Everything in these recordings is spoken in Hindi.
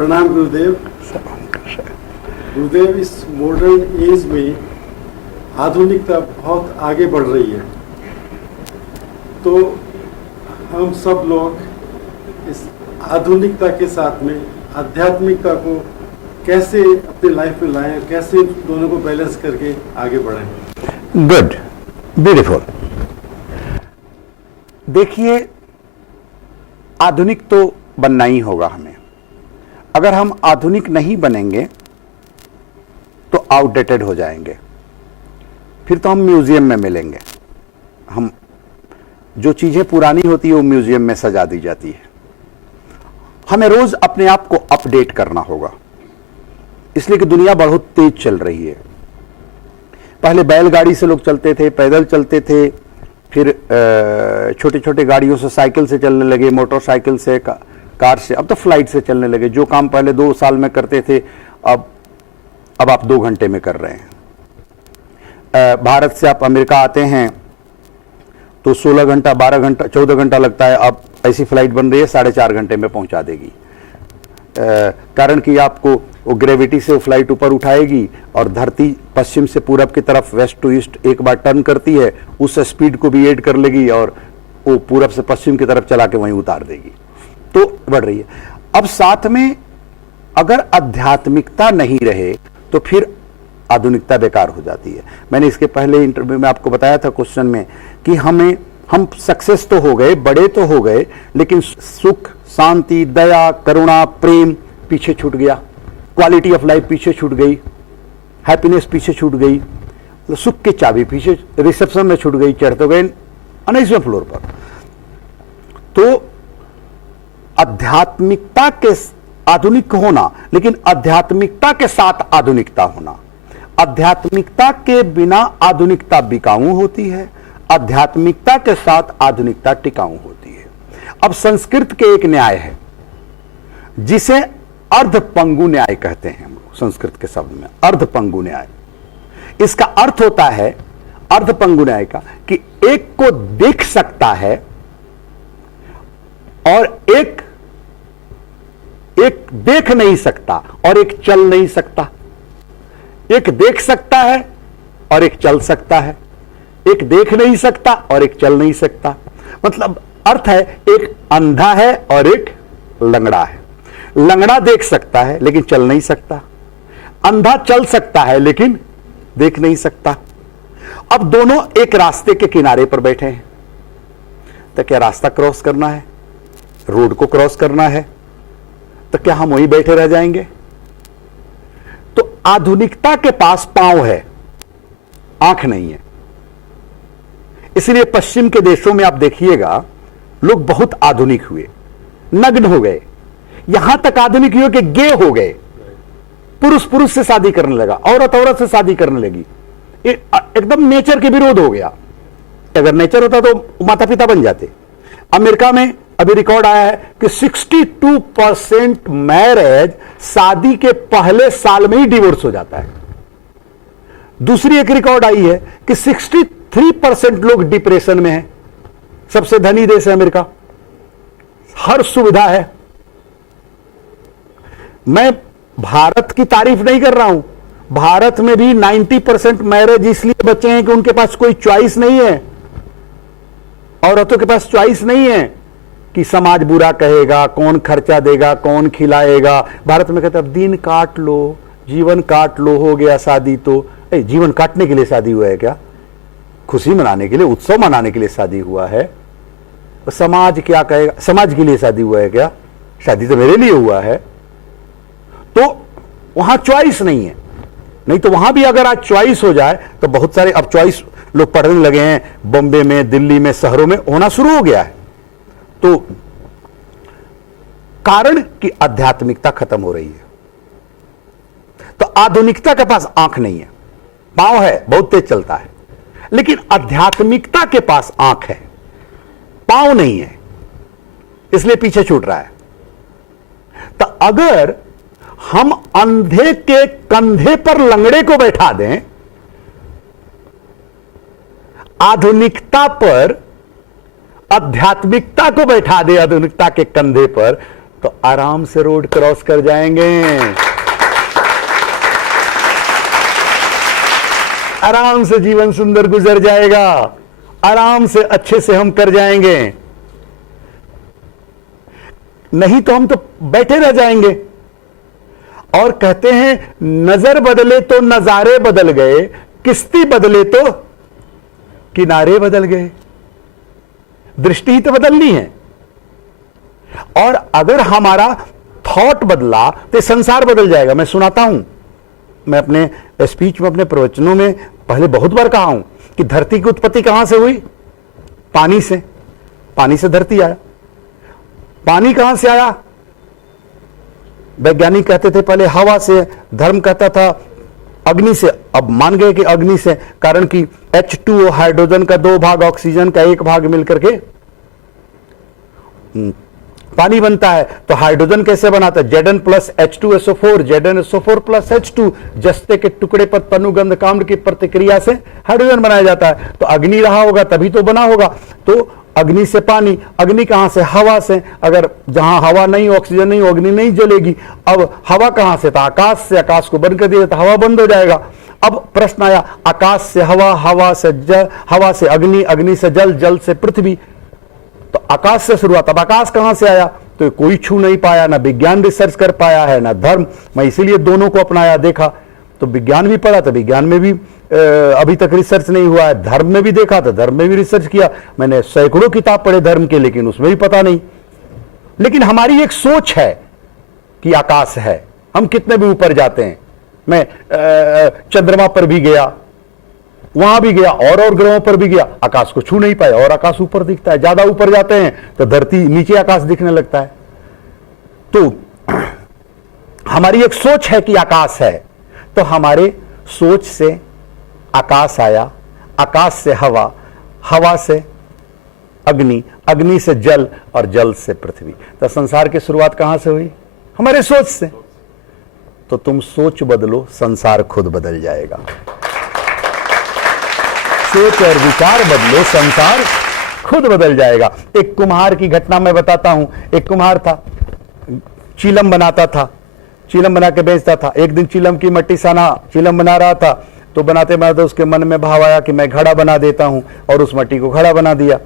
प्रणाम गुरुदेव। गुरुदेव, इस मॉडर्न एज में आधुनिकता बहुत आगे बढ़ रही है, तो हम सब लोग इस आधुनिकता के साथ में आध्यात्मिकता को कैसे अपनी लाइफ में लाएं, कैसे दोनों को बैलेंस करके आगे बढ़ाएं? Good, beautiful. देखिए, आधुनिक तो बनना ही होगा हमें। अगर हम आधुनिक नहीं बनेंगे तो आउटडेटेड हो जाएंगे, फिर तो हम म्यूजियम में मिलेंगे। हम जो चीजें पुरानी होती है वो म्यूजियम में सजा दी जाती है। हमें रोज अपने आप को अपडेट करना होगा, इसलिए कि दुनिया बहुत तेज चल रही है। पहले बैलगाड़ी से लोग चलते थे, पैदल चलते थे, फिर छोटे छोटे गाड़ियों से, साइकिल से चलने लगे, मोटरसाइकिल से, कार से, अब तो फ्लाइट से चलने लगे। जो काम पहले 2 साल में करते थे अब आप 2 घंटे में कर रहे हैं। भारत से आप अमेरिका आते हैं तो 16 घंटा, 12 घंटा, 14 घंटा लगता है। अब ऐसी फ्लाइट बन रही है 4.5 घंटे में पहुंचा देगी। कारण कि आपको वो ग्रेविटी से वो फ्लाइट ऊपर उठाएगी और धरती पश्चिम से पूरब की तरफ, वेस्ट टू ईस्ट एक बार टर्न करती है, उस स्पीड को भी ऐड कर लेगी और वो पूरब से पश्चिम की तरफ चला के वहीं उतार देगी। तो बढ़ रही है। अब साथ में अगर आध्यात्मिकता नहीं रहे तो फिर आधुनिकता बेकार हो जाती है। मैंने इसके पहले इंटरव्यू में आपको बताया था क्वेश्चन में कि हम सक्सेस तो हो गए, बड़े तो हो गए, लेकिन सुख, शांति, दया, करुणा, प्रेम पीछे छूट गया। क्वालिटी ऑफ लाइफ पीछे छूट गई, हैप्पीनेस पीछे छूट गई, तो सुख की चाबी पीछे रिसेप्शन में छूट गई, चढ़ तो गए 19वें फ्लोर पर। तो आध्यात्मिकता के आधुनिक होना, लेकिन आध्यात्मिकता के साथ आधुनिकता होना। आध्यात्मिकता के बिना आधुनिकता बिकाऊ होती है, आध्यात्मिकता के साथ आधुनिकता टिकाऊ होती है। अब संस्कृत के एक न्याय है जिसे अर्धपंगु न्याय कहते हैं हम लोग, संस्कृत के शब्द में अर्धपंगु न्याय। इसका अर्थ होता है अर्धपंगु न्याय का कि एक को देख सकता है और एक देख नहीं सकता और एक चल नहीं सकता। एक देख सकता है और एक चल सकता है, एक देख नहीं सकता और एक चल नहीं सकता। मतलब अर्थ है, एक अंधा है और एक लंगड़ा है। लंगड़ा देख सकता है लेकिन चल नहीं सकता, अंधा चल सकता है लेकिन देख नहीं सकता। अब दोनों एक रास्ते के किनारे पर बैठे हैं, तो क्या रास्ता क्रॉस करना है, रोड को क्रॉस करना है, तो क्या हम वहीं बैठे रह जाएंगे? तो आधुनिकता के पास पांव है, आंख नहीं है। इसलिए पश्चिम के देशों में आप देखिएगा, लोग बहुत आधुनिक हुए, नग्न हो गए, यहां तक आधुनिक हुए कि गे हो गए। पुरुष पुरुष से शादी करने लगा, औरत औरत से शादी करने लगी। एकदम नेचर के विरोध हो गया। अगर नेचर होता तो माता पिता बन जाते। अमेरिका में अभी रिकॉर्ड आया है कि 62% मैरिज शादी के पहले साल में ही डिवोर्स हो जाता है। दूसरी एक रिकॉर्ड आई है कि 63% लोग डिप्रेशन में हैं। सबसे धनी देश है अमेरिका, हर सुविधा है। मैं भारत की तारीफ नहीं कर रहा हूं, भारत में भी 90% मैरिज इसलिए बचे हैं कि उनके पास कोई चॉइस नहीं है। औरतों के पास चॉइस नहीं है कि समाज बुरा कहेगा, कौन खर्चा देगा, कौन खिलाएगा। भारत में कहते हैं अब दिन काट लो, जीवन काट लो, हो गया शादी। तो जीवन काटने के लिए शादी हुआ है क्या? खुशी मनाने के लिए, उत्सव मनाने के लिए शादी हुआ है। तो समाज क्या कहेगा, समाज के लिए शादी हुआ है क्या? शादी तो मेरे लिए हुआ है। तो वहां चॉइस नहीं है। नहीं तो वहां भी अगर आज चॉइस हो जाए तो बहुत सारे अब चॉइस लोग पढ़ने लगे हैं, बॉम्बे में, दिल्ली में, शहरों में होना शुरू हो गया है। तो कारण कि आध्यात्मिकता खत्म हो रही है। तो आधुनिकता के पास आंख नहीं है, पांव है, बहुत तेज चलता है, लेकिन आध्यात्मिकता के पास आंख है, पांव नहीं है, इसलिए पीछे छूट रहा है। तो अगर हम अंधे के कंधे पर लंगड़े को बैठा दें, आधुनिकता पर आध्यात्मिकता को बैठा दे, आधुनिकता के कंधे पर, तो आराम से रोड क्रॉस कर जाएंगे, आराम से जीवन सुंदर गुजर जाएगा, आराम से अच्छे से हम कर जाएंगे। नहीं तो हम तो बैठे रह जाएंगे। और कहते हैं नजर बदले तो नजारे बदल गए, किश्ती बदले तो किनारे बदल गए। दृष्टि ही तो बदलनी है। और अगर हमारा थॉट बदला तो संसार बदल जाएगा। मैं सुनाता हूं, मैं अपने स्पीच में, अपने प्रवचनों में पहले बहुत बार कहा हूं कि धरती की उत्पत्ति कहां से हुई? पानी से। पानी से धरती आया। पानी कहां से आया? वैज्ञानिक कहते थे पहले हवा से, धर्म कहता था अग्नि से। अब मान गए कि अग्नि से, कारण कि H2O हाइड्रोजन का 2 भाग, ऑक्सीजन का 1 भाग मिलकर के पानी बनता है। तो हाइड्रोजन कैसे बनाता है? Zn plus H2SO4, ZnSO4 plus H2, जस्ते के टुकड़े पर तनुगंध काम्ल की प्रतिक्रिया से हाइड्रोजन बनाया जाता है। तो अग्नि रहा होगा तभी तो बना होगा। तो अग्नि से पानी, अग्नि कहां से? हवा से। अगर जहां हवा नहीं, ऑक्सीजन नहीं, अग्नि नहीं जलेगी। अब हवा कहां से? था आकाश से। आकाश को बंद कर दिया तो हवा बंद हो जाएगा। अब प्रश्न आया, आकाश से हवा, हवा से जल, हवा से अग्नि, अग्नि से जल, जल से पृथ्वी। तो आकाश से शुरुआत। अब आकाश कहां से आया? तो कोई छू नहीं पाया, ना विज्ञान रिसर्च कर पाया है, ना धर्म। मैं इसीलिए दोनों को अपनाया, देखा। तो विज्ञान भी पढ़ा तो विज्ञान में भी अभी तक रिसर्च नहीं हुआ है। धर्म में भी देखा तो धर्म में भी रिसर्च किया। मैंने सैकड़ों किताब पढ़े धर्म के, लेकिन उसमें भी पता नहीं। लेकिन हमारी एक सोच है कि आकाश है। हम कितने भी ऊपर जाते हैं। मैं चंद्रमा पर भी गया, वहां भी गया, और ग्रहों पर भी गया, आकाश को छू नहीं पाया। और आकाश ऊपर दिखता है। ज्यादा ऊपर जाते हैं तो धरती नीचे, आकाश दिखने लगता है। तो हमारी एक सोच है कि आकाश है। तो हमारे सोच से आकाश आया, आकाश से हवा, हवा से अग्नि, अग्नि से जल, और जल से पृथ्वी। तो संसार की शुरुआत कहां से हुई? हमारे सोच से। तो तुम सोच बदलो, संसार खुद बदल जाएगा। सोच और विचार बदलो, संसार खुद बदल जाएगा। एक कुम्हार की घटना मैं बताता हूं। एक कुम्हार था, चीलम बनाता था, चीलम बना के बेचता था। एक दिन चीलम की मट्टी साना चीलम बना रहा था। तो बनाते बनाते उसके मन में भाव आया कि मैं घड़ा बना देता हूं, और उस मट्टी को घड़ा बना दिया,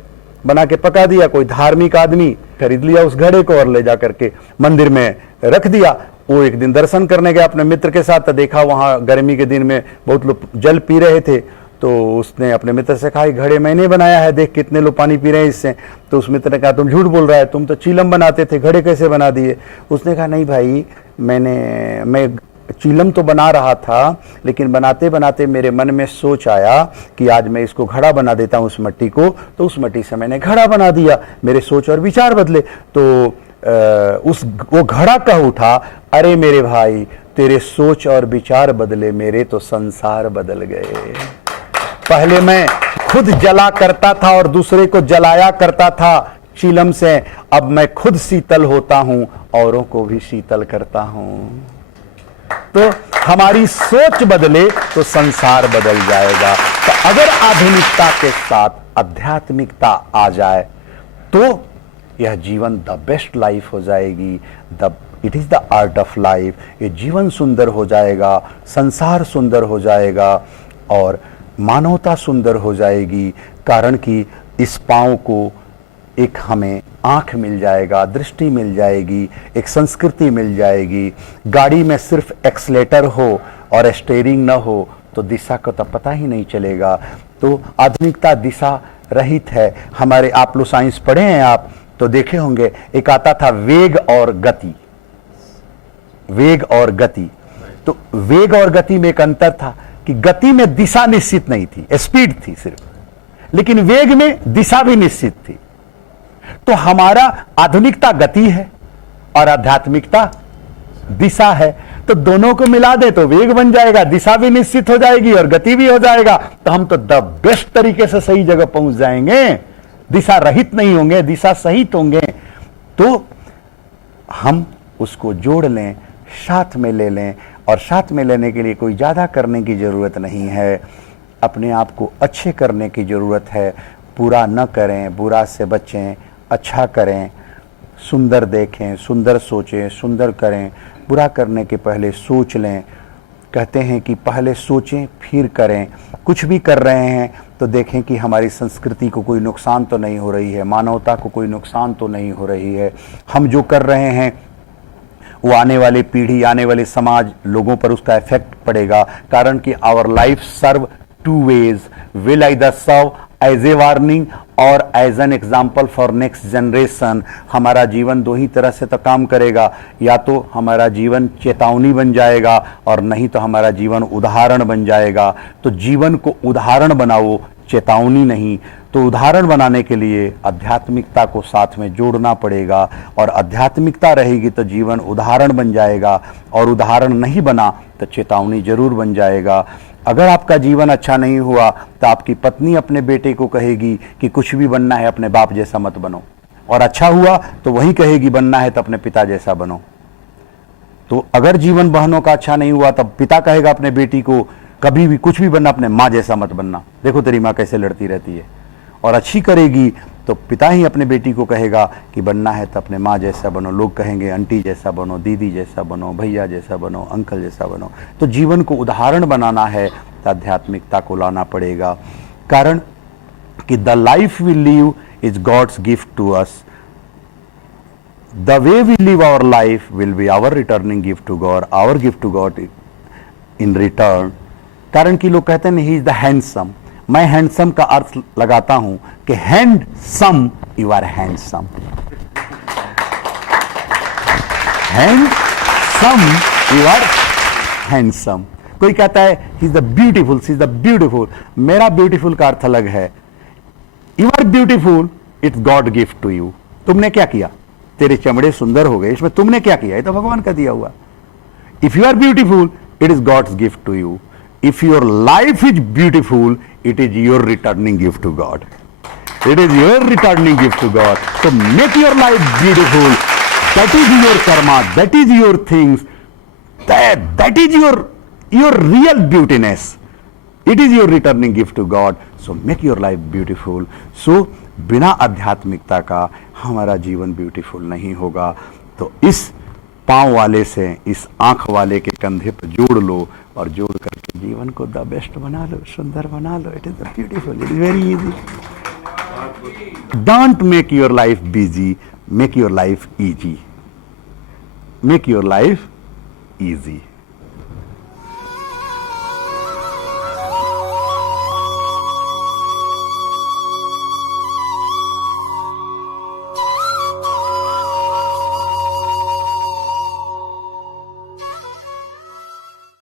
बना के पका दिया। कोई धार्मिक आदमी खरीद लिया उस घड़े को और ले जाकर के मंदिर में रख दिया। वो एक दिन दर्शन करने गया अपने मित्र के साथ, तो देखा वहां गर्मी के दिन में बहुत लोग जल पी रहे थे। तो उसने अपने मित्र से कहा, घड़े मैंने बनाया है, देख कितने लोग पानी पी रहे हैं इससे। तो उस मित्र ने कहा, तुम झूठ बोल रहा है, तुम तो चीलम बनाते थे, घड़े कैसे बना दिए? उसने कहा, नहीं भाई, मैं चीलम तो बना रहा था, लेकिन बनाते बनाते मेरे मन में सोच आया कि आज मैं इसको घड़ा बना देता हूं, उस मट्टी को। तो उस मट्टी से मैंने घड़ा बना दिया। मेरे सोच और विचार बदले। तो वो घड़ा कह उठा, अरे मेरे भाई, तेरे सोच और विचार बदले, मेरे तो संसार बदल गए। पहले मैं खुद जला करता था और दूसरे को जलाया करता था चीलम से, अब मैं खुद शीतल होता हूं, औरों को भी शीतल करता हूं। तो हमारी सोच बदले तो संसार बदल जाएगा। तो अगर आधुनिकता के साथ आध्यात्मिकता आ जाए तो यह जीवन द बेस्ट लाइफ हो जाएगी। It is the art of life. ये जीवन सुंदर हो जाएगा, संसार सुंदर हो जाएगा, और मानवता सुंदर हो जाएगी। कारण कि इस पांव को एक हमें आंख मिल जाएगा, दृष्टि मिल जाएगी, एक संस्कृति मिल जाएगी। गाड़ी में सिर्फ एक्सलेटर हो और स्टीयरिंग न हो तो दिशा का तो पता ही नहीं चलेगा। तो आधुनिकता दिशा रहित है। हमारे, आप लोग साइंस पढ़े हैं, आप तो देखे होंगे, एक आता था वेग और गति। वेग और गति। तो वेग और गति में एक अंतर था कि गति में दिशा निश्चित नहीं थी, स्पीड थी सिर्फ, लेकिन वेग में दिशा भी निश्चित थी। तो हमारा आधुनिकता गति है और आध्यात्मिकता दिशा है। तो दोनों को मिला दे तो वेग बन जाएगा, दिशा भी निश्चित हो जाएगी और गति भी हो जाएगा। तो हम तो द बेस्ट तरीके से सही जगह पहुंच जाएंगे, दिशा रहित नहीं होंगे, दिशा सहित होंगे। तो हम उसको जोड़ लें, साथ में ले लें, और साथ में लेने के लिए कोई ज्यादा करने की जरूरत नहीं है। अपने आप को अच्छे करने की जरूरत है। बुरा न करें, बुरा से बचें, अच्छा करें। सुंदर देखें, सुंदर सोचें, सुंदर करें। बुरा करने के पहले सोच लें। कहते हैं कि पहले सोचें फिर करें। कुछ भी कर रहे हैं तो देखें कि हमारी संस्कृति को कोई नुकसान तो नहीं हो रही है, मानवता को कोई नुकसान तो नहीं हो रही है। हम जो कर रहे हैं वो आने वाली पीढ़ी, आने वाले समाज, लोगों पर उसका इफेक्ट पड़ेगा। कारण कि our life serve two ways, will either serve as a warning और as an example for next generation. हमारा जीवन दो ही तरह से तो काम करेगा, या तो हमारा जीवन चेतावनी बन जाएगा और नहीं तो हमारा जीवन उदाहरण बन जाएगा। तो जीवन को उदाहरण बनाओ, चेतावनी नहीं। तो उदाहरण बनाने के लिए आध्यात्मिकता को साथ में जोड़ना पड़ेगा, और आध्यात्मिकता रहेगी तो जीवन उदाहरण बन जाएगा, और उदाहरण नहीं बना तो चेतावनी जरूर बन जाएगा। अगर आपका जीवन अच्छा नहीं हुआ तो आपकी पत्नी अपने बेटे को कहेगी कि कुछ भी बनना है अपने बाप जैसा मत बनो, और अच्छा हुआ तो वही कहेगी बनना है तो अपने पिता जैसा बनो। तो अगर जीवन बहनों का अच्छा नहीं हुआ तब पिता कहेगा अपने बेटी को कभी भी कुछ भी बनना, अपने माँ जैसा मत बनना, देखो तेरी माँ कैसे लड़ती रहती है। और अच्छी करेगी तो पिता ही अपने बेटी को कहेगा कि बनना है तो अपने माँ जैसा बनो। लोग कहेंगे आंटी जैसा बनो, दीदी जैसा बनो, भैया जैसा बनो, अंकल जैसा बनो। तो जीवन को उदाहरण बनाना है तो आध्यात्मिकता को लाना पड़ेगा। कारण कि the life we live is God's gift to us, the way we live our life will be our returning gift to God, our gift to God in return. कारण कि लोग कहते हैं ही इज द हैंडसम। मैं हैंडसम का अर्थ लगाता हूं कि handsome, you are handsome, handsome, you are handsome. कोई कहता है he is the beautiful, she is the beautiful. मेरा ब्यूटीफुल का अर्थ अलग है। You are beautiful, it's God gift to you. तुमने क्या किया? तेरे चमड़े सुंदर हो गए, इसमें तुमने क्या किया? ये तो भगवान का दिया हुआ। If you are beautiful, it is God's gift to you. If your life is beautiful, it is your returning gift to God. It is your returning gift to God. So make your life beautiful. That is your karma. That is your things. That is your real beautiness. It is your returning gift to God. So make your life beautiful. So बिना आध्यात्मिकता का हमारा जीवन ब्यूटीफुल नहीं होगा। तो इस पांव वाले से इस आंख वाले के कंधे पर जोड़ लो, और जोड़ करके जीवन को द बेस्ट बना लो, सुंदर बना लो। It is beautiful, it is very easy. Don't make your life busy, make your life easy, make your life easy.